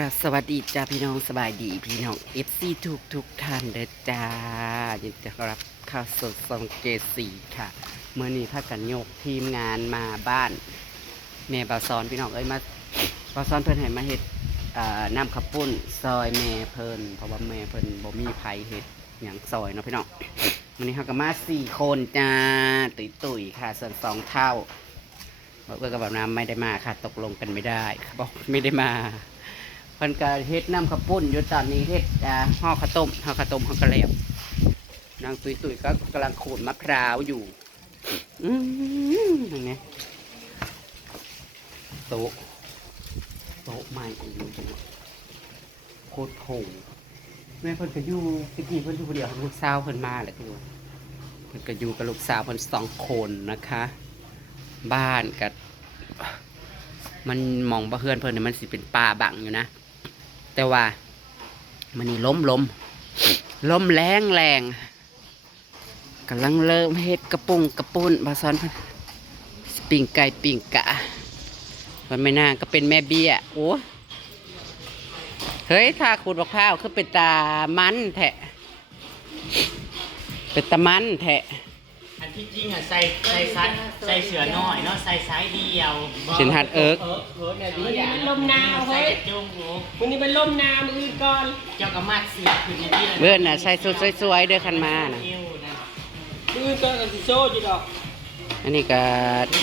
ราบสวัสดีจ้าพี่น้องสบายดีพี่น้องFCทุกท่านเด้อจ้ายินดีต้อนรับเข้าสู่ซองเจสีค่ะเมื่อนี้พากันยกทีมงานมาบ้านแม่บ่าวสอนพี่น้องมาบ่าวสอนเพิ่นให้มาเฮ็ดน้ำข้าวปุ้นซอยแม่เพิ่นเพราะว่าแม่เพิ่นบ่มีไผเฮ็ดหยังซอยเนาะพี่น้องวันนี้เฮาก็มา4คนจ้าตุ๋ยค่ะส่วน2เท่าเพื่อนกับแบบน้ำไม่ได้มาค่ะตกลงกันไม่ได้บอกไม่ได้มาเพิ่นก็เฮ็ดน้ำข้าวปุ้นอยู่ตอนนี้เฮ็ดห่อข้าวต้มห่อกระเลียบนางตุ๋ยก็กำลังขูดมะพร้าวอยู่อย่างนี้โต๊ะใหม่อยู่โคตรโหงแม่เพิ่นก็อยู่ตะกี้เพิ่นอยู่คนเดียวลูกสาวเพิ่นมาเลยก็อยู่เพิ่นก็อยู่กับลูกสาวเพิ่น2 คนนะคะบ้านกับมันมองบ่เฮือนเพิ่นเนี่ยมันสิเป็นป่าบังอยู่นะแต่ว่ามันนี่ล้มแรงกำลังเริ่มเฮ็ดกระปุ้นบาซอนเพิ่นปิ้งไก่ปิ้งกะมันไม่น่าก็เป็นแม่เบี้ยโอ้เฮ้ยถ้าขูดมะพร้าวคือเป็นตามันแทะเป็นตามันแทะอันที่จริงอ่ะใส่เสือน้อยเนาะใส่ไซส์เดียวสินหัดเอิกเนี่ยดีอ่ะมันลมนาวเฮ้ยจุงหูวันนี้มันลมนาวมือก่อนเจ้ากระมัดเสียขึ้นอย่างนี้เลยเบื่อน่ะใส่สุดสวยๆเด้อคันมาน่ะมือก่อนสิโซ่จีดอกอันนี้ก็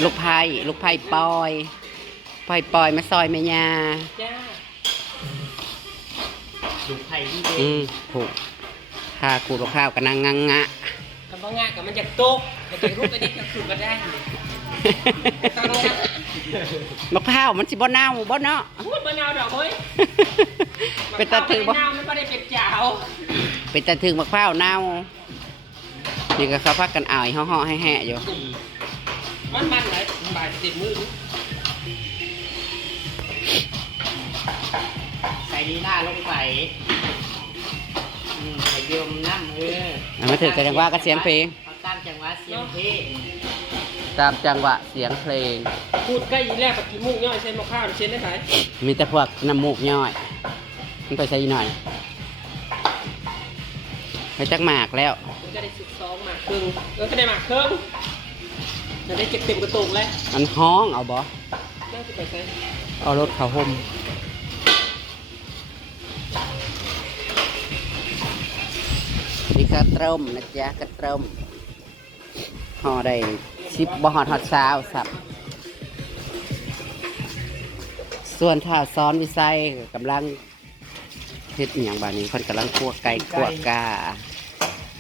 ลูกไผ่ปอยมาซอยแม่ยาลูกไผ่ที่เด็กถูกถ้าขูดมะพร้าวก็นั่งงะกับงะกับมันจะตกแต่จะรูปไปนิดก็คือก็ได้มะพร้าวมันสิบ่เน่าบ่เนาะพูดบ่เน่าดอกเฮ้ยเป็นตาถึงบ่เน่ามันบ่ได้เป็นจ่าวเป็นตาถึงมะพร้าวเน่านี่ก็เขาพักกันอ่อยห่อๆให้แห่อยู่มันเลยบ่ายติดมือใส่ลีลาลงไปใส่ยมน้ำมาถึงกันจังหวะก็เสียงเพลงตามจังหวะเสียงเพลงพูดใกล้ยีแรกปกิมุกย่อยใช้มะพร้าวเช่นได้ไหมมีแต่พวกน้ำมูกย่อยมันไปใส่หน่อยไปจักหมากแล้วมันก็ได้12 หมากครึ่งก็ได้หมากครึ่งจะได้เต็มกระตุกเลยมันห้องเอาบ่น่าจะไปใช้เอารถเขาห่มนี่กระต้มนะจ๊ะกระต้มห่อได้10บ่ฮอดซาวสับส่วนถ้าซ้อนวิไซกำลังเฮ็ดอย่างบานี้คนกำลังคั่วไก่คั่วกา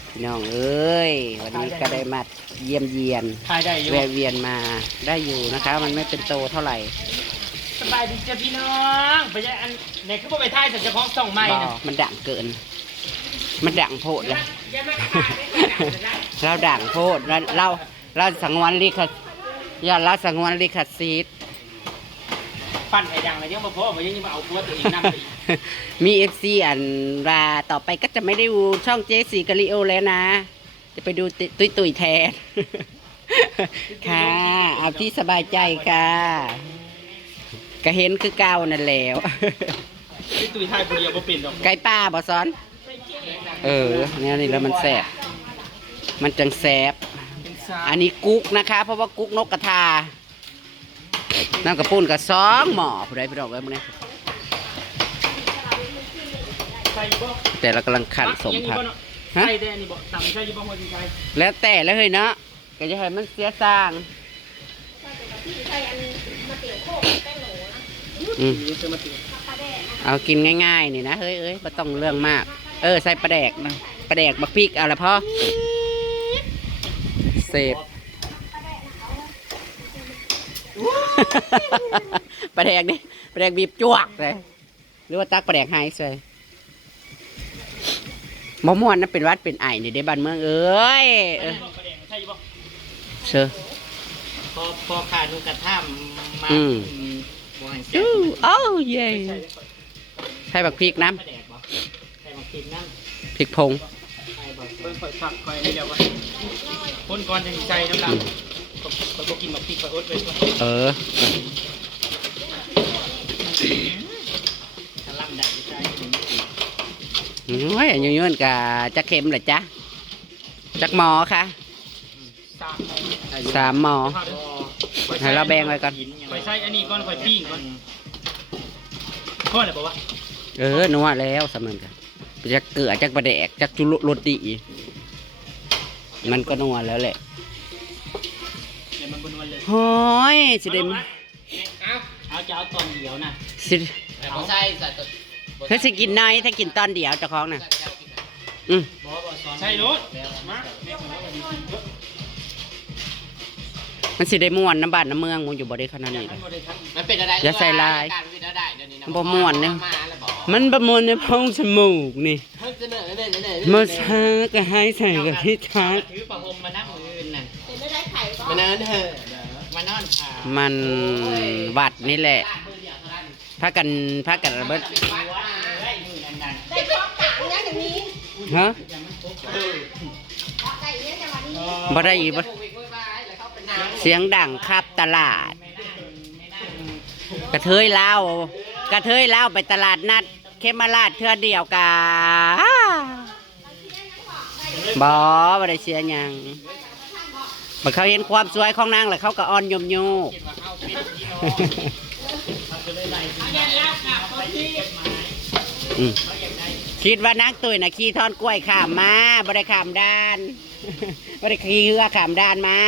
พี่น้องเอ้ยวันนี้ก็ได้มาเยี่ยมเยียนแวะเวียนมาได้อยู่นะคะมันไม่เป็นโตเท่าไหร่สบายดีจ้ะพี่น้องไปยังอันไหนคือไปถ่ายสัญญาของส่องไม้นะมันดังเกินมันดังโพดเลยเราดังโพดเราสังวนลิขเราสังวนลิขสิทธิ์ปั้นไอ้ดังอะไรยังมาพอมายังมาเอาตัวตัวเองนั่งมีFCอันราต่อไปก็จะไม่ได้ดูช่องเจสีกาลิโอแล้วนะจะไปดูตุยแทนค่ะเอาที่สบายใจค่ะก็เห็นคือเก่านั่นแล้วตุยไทยคนเดียวบ่เป็นดอกไก่ป้าบ่ซ้อนเนี่ยนี่แล้วมันแสบมันจังแสบอันนี้กุ๊กนะคะเพราะว่ากุ๊กนกกระทาน้ำกระปุ้นกับ2 หม้อผู้ใดพี่น้องเอ้ยมื้อนี้แต่เรากำลังขันสมผักฮะแล้วแต่แล้วเฮ้ยเนาะก็จะให้มันเสียสร้างเอากินง่ายๆนี่นะเฮ้ยไม่ต้องเรื่องมากใส่ปลาแดกนะปลาแดกบักพริกเอาละพ่อเสพปลาแดกนี่ปลาแดกบีบจวกเลยหรือว่าตักปลาแดกหายใส่มะม่วนนั่นเป็นวัดเป็นไอนี่ได้บ้านเมืองเอ้ยเชื่อพอขาดูกระท่ามาโอ้เย่ใส่บักพริกน้ำพริกพงคนก่อนจะใส่น้ำดำก็กินบักพริกไปอดเลย โอ้ยยืนๆกับจักเข็มเหรอจ๊ะจักหมอค่ะ3 หมอให้เราแบ่งไว้ก่อน ไปใส่อันนี้ก่อนค่อยปิ้งก่อนพ่อเลยบอกว่า นัวแล้วสำนันกันจักเกลือจักปลาแดกจักจุลรสดีมันก็นัวแล้วแหละ เดี๋ยวมันบนวันเลย โอ้ยสิเดม เอาจะเอาตอนเดียวนะ สิ เอาใส่ใส่ ถ้าสิกินน้อยถ้ากินตอนเดียวเจ้าของน่ะใช่รถมา มันสิได้ม่วนน้ำบ้านน้ำเมืองมึงอยู่บ่ได้ขนาดนี้ มันเป็นอะไร อย่าใส่ลายมันบ่ม่วนเนี่ยมันบ่ม่วนในพ้องจมูกนี่มาช้าก็ให้ใส่กับที่ชัก ถือประหมมานั่งมือน่ะมานอนเถอะมานอนขา มันวัดนี่แหละพากันเบิด ได้พร้อมกับอย่างนี้ ฮะ บ่ได้อีกบ่เสียงดังครับตลาดกระเทยเล่าไปตลาดนัดเขมราชเทื่อเดียวกาบ่ได้เสียหยังบ่เขาเห็นความสวยของนางแล้วเขาก็อ่อนยมโยกคิดว่านางตุ้ยน่ะขี่ทอนกล้วยข้ามมาบ่ได้ข้ามด้านบ่ได้ขี่เรือข้ามด้านมา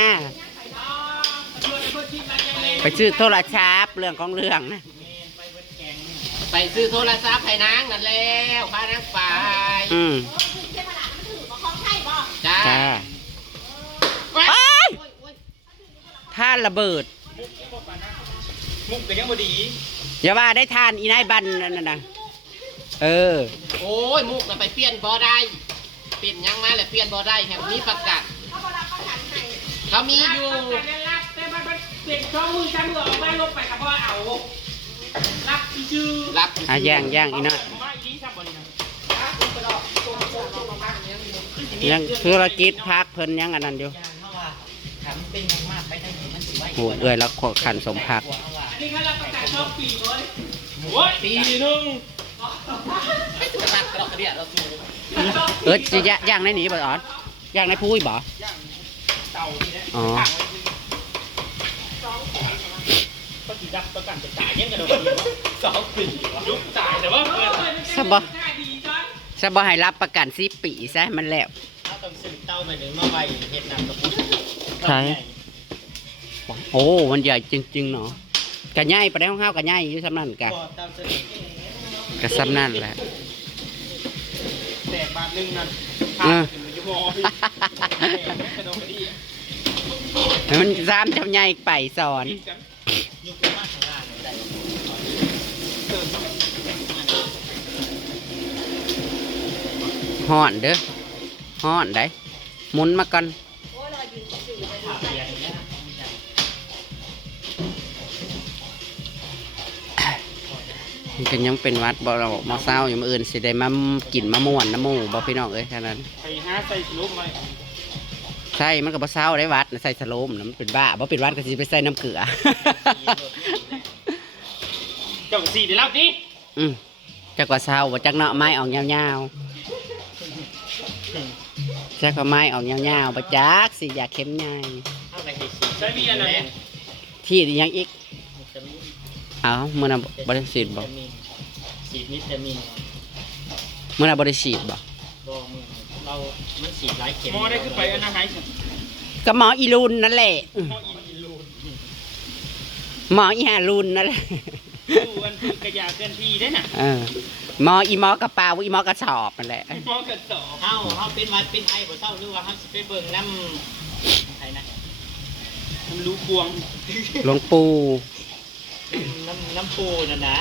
ไปซื้อโทรศัพท์เรื่องของเรื่องนะไปซื้อโทรศัพท์ให้นางนั่นแล้วพานางไปจ้าท่านระเบิดมุกเป็นยังบ่ดี อย่าว่าได้ทานอีนายบันนั่นนะโอ้ยมุกน่ะไปเปลี่ยนบ่ได้เปลี่ยนยังมาแล้วเปลี่ยนบ่ได้แห่งมีประกันเขามีอยู่แต่มันเปลี่ยนช่องมือจำเหลือเอาไว้ลบไปกับพ่อเอารับชื่อรับย่างอีน่ะยังธุรกิจพักเพิ่นยังอันนั้นอยู่โอ้เอ้ยแล้วขอขันสมพักนี่เขารับประกันช่องปีเลยปีนึงจะย่างในนี้บ่อ๋อย่างในพุ้ยบ่อ๋อก็จีดับประกันจะจ่ายยังกระโดด2 ปียุบจ่ายแต่ว่าซะบ่ให้รับประกัน10 ปีซะมันแล้วถ้าต้องซื้อเต้าไปหนึ่งมาไว้เฮ็ดน้ำกระปุกใช่โอ้มันใหญ่จริงๆเนาะกะใหญ่ไปได้ห้าวกะใหญ่อยู่สำนั่นกะสำนั่นแหละแต่บาทนึงนั่นมันซ้ำจำใหญ่ไปสอนห่อนเด้อห่อนได้หมุนมาก่อนกันยังเป็นวัดบ่เรามาเศร้าอยู่มื้ออื่นสิได้มากินมะม่วนน้ำมูบ่พี่น้องเอ้ยแค่นั้นไปหาใส่สโลมไว้ใช่มันก็บ่เศร้าได้วัดใส่สโลมน้ำเป็นบ้าบ่เป็นวัดก็สิไปใส่น้ำเกลือเจ้าสีได้รับดิจักว่าเศร้าบ่จักเนาะไม้ออกยาวๆจักว่าไม้ออกยาวๆบ่จักสิอยากเข้มใหญ่ใส่มีอันไหนที่ยังอีกเอาเมื่อน่ะบริสีดบ่ฉีดวิตามินเมื่อน่ะบริสีดบ่เรามันฉีดหลายเข็มหมอได้ขึ้นไปอันนั้นหายก็หมออีลูนนั่นแหละหมออีหาลูนนั่นแหละวันกระยาเกินที่ได้น่ะหมออีหมอกระเป๋าอีหมอกระสอบนั่นแหละหมอกระสอบเฮาเป็นวัดเป็นไอบ่เศร้าหรือว่าเฮาสิไปเบิ่งน้ำใครนะน้ำรู้พวงหลวงปู่น้ำปูนั่นนะ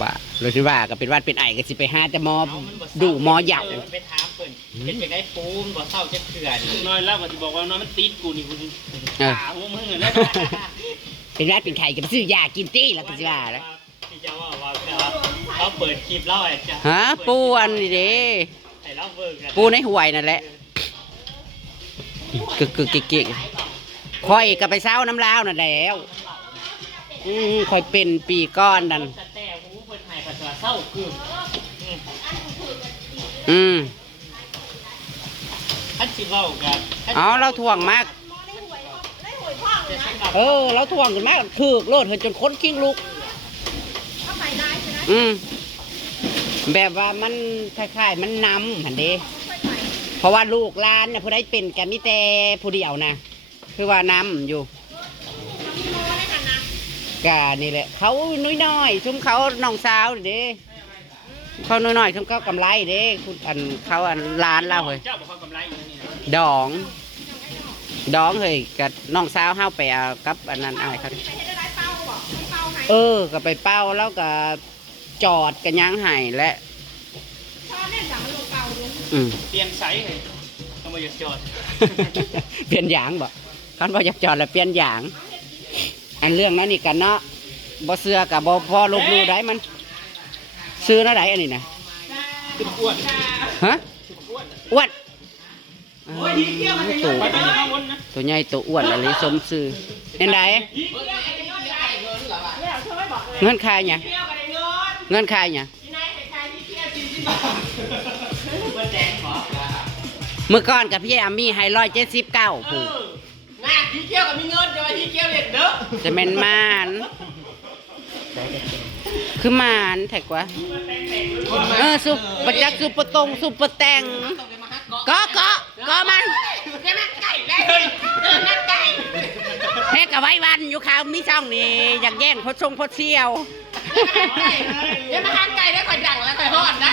บ่าเลยที่ว่าก็เป็นวัดเป็นไอก็สิไปหาแต่หมอดูหมอเหยาไปถามเพิ่นเป็นจังได๋ปูนบ่เศร้าจะเถื่อนน้อยแล้วก็สิบอกว่าน้อยมันติดกูนี่กูขาหัวมึงนั่นแหละเป็นวัดเป็นไข่ก็ซื้อยากินตี้แล้วก็สิว่าแล้วที่จะว่าเขาเปิดคลิปเล่าอ่ะจ้ะฮะปูอันนี้เด้ให้เล่าเบิ่งปูในห่วยนั่นแหละกึกค่อยก็ไปเศร้าน้ำลาวนั่นแล้วค่อยเป็นปีก้อนนั่นแต่หูเพิ่นให้ปัสสาวะ เศร้าคือ อืม ท่านสิเว้ากัน อ๋อเราถ่วงมากเราถ่วงกันมากคือโลดเห็นจนค้นคิงลุกแบบว่ามันคล้ายๆมันนำหันเด้เพราะว่าลูกหลานน่ะผู้ใดเป็นกันมีแต่ผู้เดียวนะคือว่านำอยู่กะนี่แหละเขาน้อยๆชุมเขาน้องสาวเด้เขาน้อยๆชุมเขากำไรเด้คุณอันเขาอันร้านเราเฮ้ย เจ้าบอกเขากำไรอยู่นี่นะ ดองเฮ้ยกับน้องสาวเฮาไปเอากับอันนั้นอะไรครับก็ไปเป้าแล้วก็จอดกันย่างไห้และเปลี่ยนไซส์เลยต้องมาหยุดจอด เปลี่ยนยางบ่คันบ่อยากจอดแล้วเปลี่ยนยางอันเรื่องนั้นนี่กันเนาะบ่เสือกับบ่พอลบลู่ได้มันซื้อเท่าไหร่อันนี้นะ ขึ้นอ้วน ฮะอ้วน โอ้ยทีเดียวมันจะเยอะไปข้างบนนะ ตัวใหญ่ตัวอ้วนอะไรสมซื้อเห็นไหนเงินใครเนี่ยเงินใครเนี่ยเมื่อก่อนกับพี่อามี่ให้179ผูก น่าทีเดียวกับมีเงินจะไปทีเดียวเด็ดเด้อ จะเป็นมานคือมานแท็กวะซุปประจักษ์ซุปประตงซุปประแตงก็มันแพ้กับไว้วันอยู่ข้าวมีช่องนี่อยากแย่งพดชงพดเชี่ยว เดี๋ยวมาหักไก่ได้ค่อยดังแล้วค่อยฮอดได้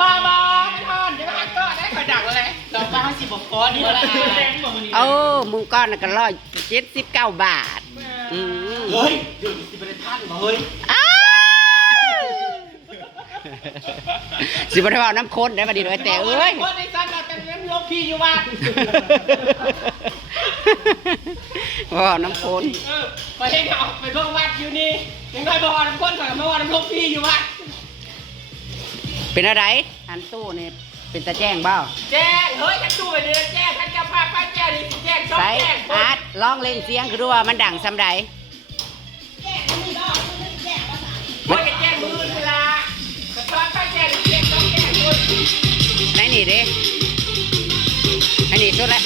บาไม่ทอนเดี๋ยวมาหักก็ได้ค่อยดังเลยต่อไป50บก้อนนี่ละมึงก้อนกัน179 บาทเฮ้ยเดี๋ยวสิไปได้ท่านเฮ้ยสิบวันว่าน้ำข้นได้มาดีเลยแต่เอ้ยคนในซันเราเป็นเลี้ยงลูกพี่อยู่บ้านว่าน้ำข้นไปให้เขาไปเบิ่งวัดอยู่นี่ยังได้บอกน้ำข้นก่อนมาว่าน้ำลูกพี่อยู่บ้านเป็นอะไรอันตู้นี่เป็นตาแจ้งเบ้าแจ้งเฮ้ยฉันตู้ไปเดือนแจ้งฉันจะพาป้าแจ้งนี่แจ้งช่องแจ้งอาร์ตร้องเล่นเสียงคือดูว่ามันดังซ้ำใดมันจะแจ้งมือเวลาแต่ตอนป้าแจ้งแจ้งช่องแจ้งคน ไหนนี่ดิไหนนี่ชุดละ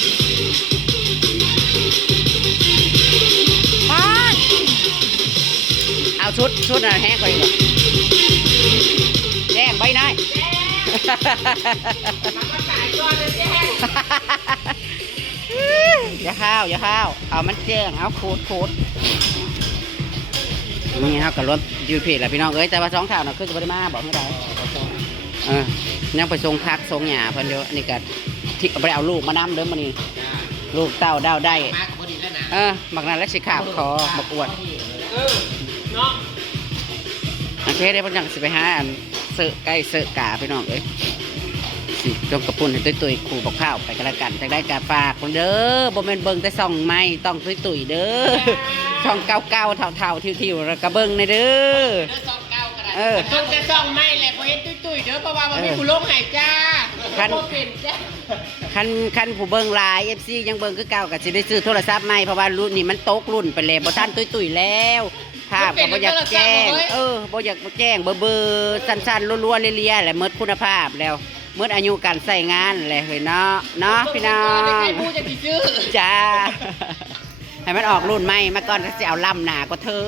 เอาชุดอะไรแห้งกว่าอีกแจ้งไปหน่อยอย่าข้าวเอามันแจ้งเอาโคตรนี่ครับกับรถยูพีแหละพี่น้องเอ้ยแต่ว่า2 เท่าน่ะคือจะไปมาบอกไม่ได้ยังไปส่งคักส่งหยาเพิ่นเยอะนี่ก็ที่ไปเอาลูกมานำเด้อมื้อนี้ลูกเต้าดาวได้บักนั้นแล้วสิขาบคอบักอ้วนเนาะโอเคได้เพิ่นจังสิไปหาอันเสือใกล้เสือกาพี่น้องเอ้ยสิจงกระปุ่นให้ตุ้ยๆขู่บอกข้าวไปกันละกันจังได้กาฝากเด้อบ่แม่นเบิ่งแต่ส่องไม้ต้องตุ้ยๆเด้อช่องเก่าๆเท่าๆทิวๆแล้วก็เบิ่งในเด้อเพิ่งจะส่องไม่แหละพอเห็นตุ้ยๆเด้อเพราะว่ามันมีผู้ลงหายจ้าคันผู้เบิ่งหลาย FC ยังเบิ่งคือเก่าก็สิได้ซื้อโทรศัพท์ใหม่เพราะว่ารุ่นนี้มันตกรุ่นไปแล้วบ่ทันตุ้ยๆแล้วภาพก็บ่อยากแจ้งบ่อยากแจ้งเบอร์สั้นๆรัวๆเลียๆแหละหมดคุณภาพแล้วหมดอายุการใช้งานแหละเฮ้ยเนาะพี่น้องจ้าให้มันออกรุ่นใหม่มาก่อนจะเอาลำหนากว่าเธอ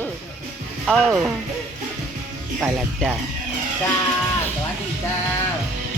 ไปแล้วจ้าสวัสดีจ้า